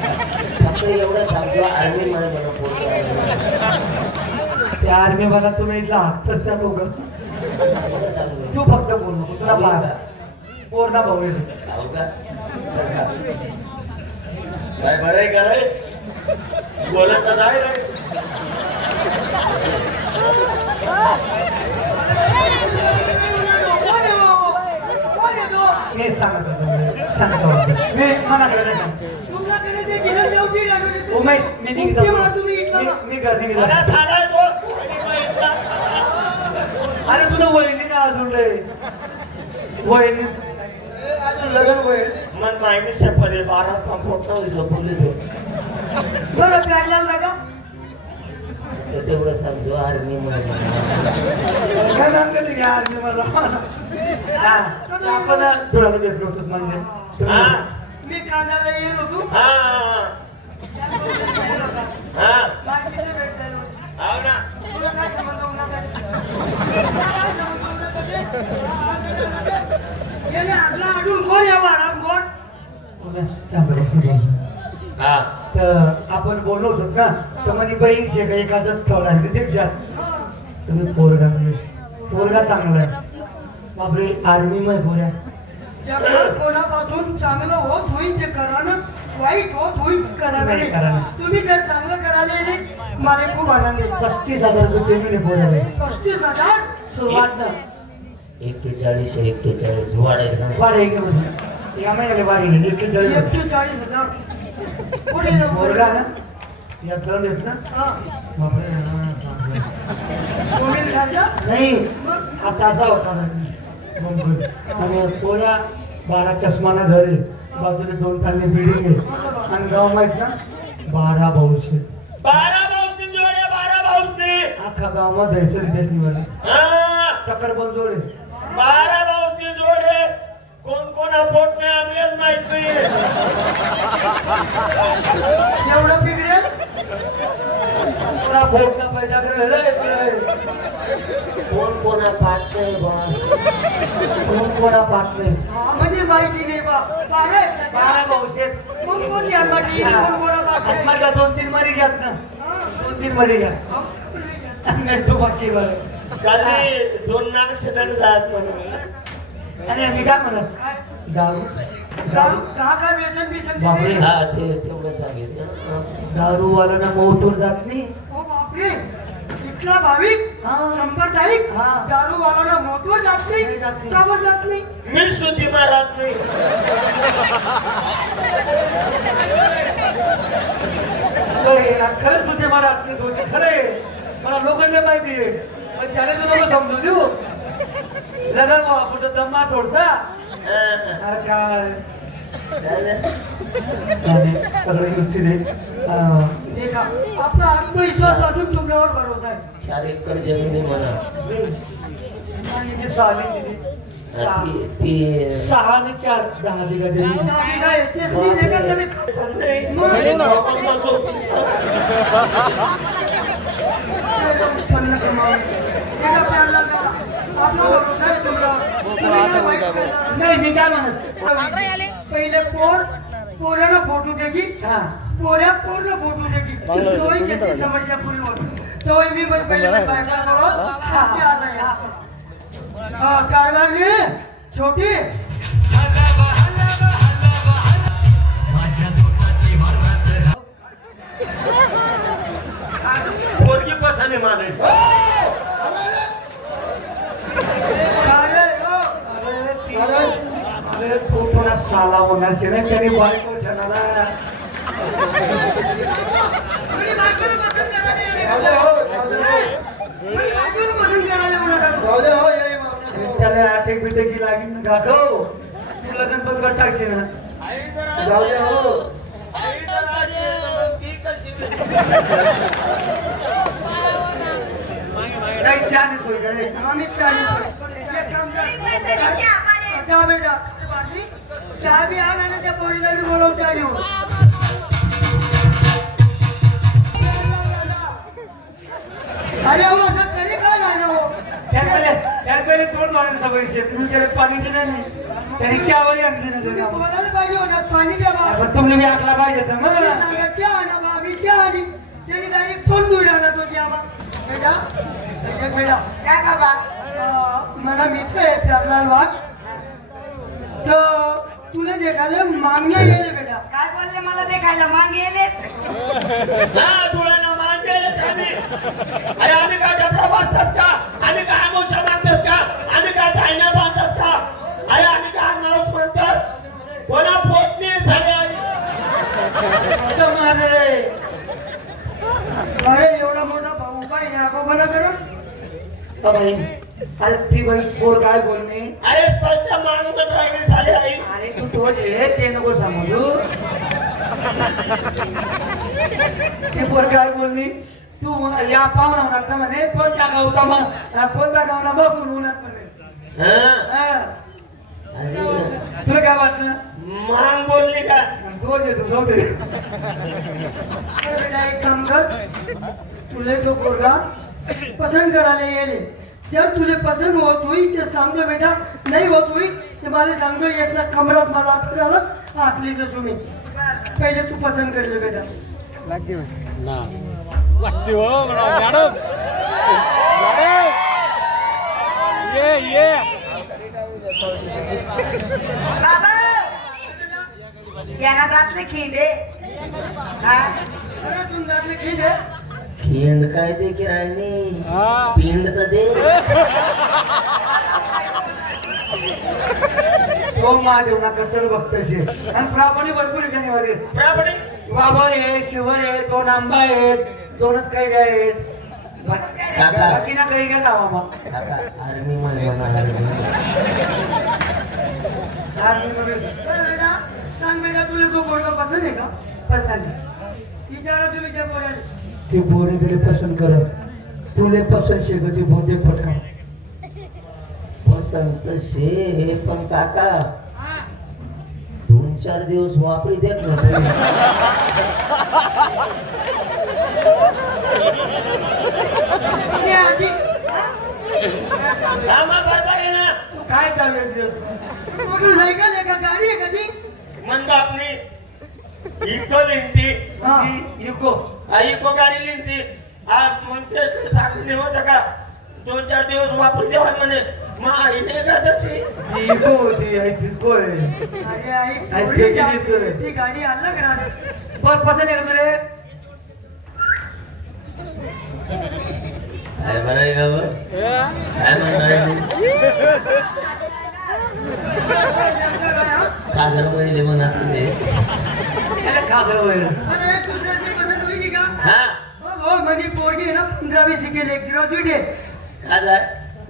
फक्त एवढं सांगतो आर्मी मध्ये मला पोट त्या आर्मी मला तुला इथला हक्कच टाकू का तू फक्त बोल नको तुला बाहेर पोरना भाऊ काय बरं का रे बोलत नाही रे हे सांगतो मी मनाकडे उमेश मी घर निघतो अरे तुला वहिनी ना अजून वहिनी अजून लग्न होईल मन माहिती शपथ 12 कंपोटर झोपले तो बरं प्यायला लागा तेवढं समजू आर्मी मध्ये काय सांगते ते आर्मी मला आपण तुला भेटलो होतो म्हणजे मी कानाला येईल होतो आपण बोललो होतो का तर म्हणे बहीण शेक एखादच थोडा तुम्ही पोरगा चांगला आहे बापरे आर्मी मध्ये बोल्या कोणापासून चांगलं होत होईल ते करा ना वाईट होत होईल करा तुम्ही जर चांगलं करायला मला खूप आनंद आहे 35,000 रुपये पेमेंट बोलावे 35,000 सुरुवात ना 41 वाढायचं या महिन्याला वाढी 41,000 पुढे पोरगा ना या टर्न येत ना नाही असा होता आणि पोऱ्या 12 चष्माना घर आहे बाजूला 2 खाली बिल्डिंग आहे आणि गाव माहित ना 12 भाऊस 12 भाऊस जोड्या 12 भाऊस अख्खा गावामध्ये देश निवडला टक्कर पण जोडे 12 भाऊस जोडे कोण पोट नाही आपल्याच माहित नाही एवढं बिघडेल पोटला पैदा कोण पाठ नाही बस कोणा पाठ नाही म्हणजे माहिती नाही बा 12 भाऊस कोण माझ्या 2-3 मरी घ्यात ना 2-3 मरी घ्या तू बाकी बरं 2 नाग सदन जात म्हणून आणि मी काय म्हणत दारू का व्यसन बिसन बापरे हा ते तेवढं सांगितलं दारूवाला ना मोठून जात नाही बापरे इतका भाविक 100 तारीख दारूवाला ना मोठून जात नाही कावर जात नाही मी सुद्धी मारत नाही खरंच तुझे मारत नाही खरे मला लोकांना माहिती आहे पण त्याने तुला समजू देऊ लगर कुठं दम्मा थोडसा अरे काय आपला आत्मविश्वास वाटून तुमच्यावर भरोसा आहे 4 एकर जमीन म्हणा आणि 6 आणि 4 10 नाही मी काय म्हणत पहिले पोऱ्याला फोटो द्यायची पोऱ्या पूर्ण फोटो द्यायची समस्या पूर्ण होतो मी पहिले कारभार छोटी पोरगी पसाने माने अरे तो थोडा साला होण्याचे नाही त्यांनी बायको जनाला त्याने आटेक बिटेकी लागीन गाठव तुला गणपत टाकते ना जाऊ द्या हो नाही चालीस होईल का नाही आम्ही 40 चहा बी आला ना त्या पोरीला बी बोलवून चहा देऊ अरे हो असं तरी काय झालं हो त्याकडे तोड मारायला सवय तुम्ही त्याला पाणी दिलं नाही रिक्षावर आणली ना तुझ्या बोलायला पाहिजे होता पाणी द्या बा पण तुम्ही बी आखला पाहिजे तर मग चहा ना बाबी चहा आली त्यांनी डायरेक्ट फोन दूर आला तो चहा बेटा बेटा काय बाबा मला मित्र आहे प्रल्हाद वाघ तर तुला देखायला मागण्या येले बेटा काय बोलले मला देखायला मागे येले तुला ना मान गेले आम्ही अरे आम्ही काय डबडा बसतात का आम्ही काय आमोशा मागतात का आम्ही काय धायना बांधतात का अरे आम्ही काय माणूस म्हणतात कोणा पोट नाही झाले रे अरे एवढा मोठा भाऊ काय या बना कर बाई अरे ती बाई पोर काय बोलणे अरे स्पष्ट मागून राहिले झाले आई अरे तू तो जे ते नको समजू ती पोर काय बोलली तू या पाहुणा होणार ना म्हणे कोणत्या गावचा कोणता गावना बघून उन्हात म्हणे तुला काय वाटलं मांग बोलली का तो देतो जाऊ दे बेटा एक काम कर तुले तो पोरगा पसंत करायला येईल जर तुले पसंत होत होईल ते सांगतो बेटा नाही होत होईल ते मला सांगतो यातला कमरात मला झालं आखली तर तुम्ही पहिले तू पसंत करले बेटा बाबा यांना घातले खिंडे अरे तुम घातले खिंड आहे खिंड काय दे की राणी पिंड तर दे तो महादेव ना कसर बघतशे आणि प्रापणी भरपूर शनिवारी प्रापणी बाबर आहे शिवर आहे दोन आंबा आहेत दोनच काही आहेत बाकी ना काही घ्या बाबा आर्मी मध्ये बेटा सांग बेटा तुला तो पोरगा पसंत आहे का पसंत विचारा तुम्ही त्या पोराला ती पोरी तुले पसंत करत तुले पसंत शे ती भोते पटका पसंत शे पण काका 2-4 दिवस वापरी देत ना तू काय चालू मोटरसायकल आहे का गाडी आहे का ती मन बापनी इको लिंती इको इको गाडी लिंती म्हणते सांगून होतं का 2-4 दिवस वापरून देवा म्हणे माईने का तशी इको होती इको आहे अरे आई आई पोरी पेटी जा- देतोय. ती गाडी अलग राहते पण पसंत आहे का तुले काय बरं आहे का काय म्हणणार काजल पहिले म्हणा तुझे त्याला खागळ होईल अरे तुझं ती पसंत होईल का हा हो माझी पोरगी आहे ना 15वी शिकेल एक ग्रॅज्युएट आहे काय झालं?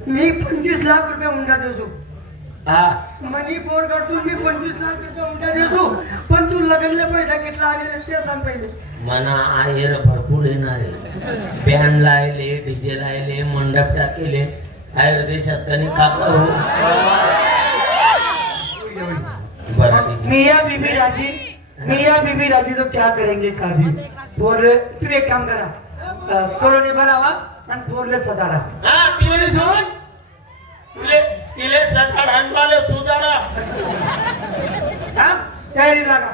मी 25 लाख रुपये हुंडा देतो हा मनी पोर करतो मी 25 लाख रुपये हुंडा देतो पण तू लग्नले पैसा घेतला आणि ते सांग पहिले मना आहेर भरपूर येणार आहे बँड लायले डीजे लायले मंडप टाकेले बाहेर देशात कधी काका हो बरं मियाँ बीबी राजी तो क्या करेंगे काजी पोर तू एक काम करा कोरोनी बनावा आणि पोरले सदारा हा तिले जोन तिले ससाड आणवाले सुजाडा तयारी लागा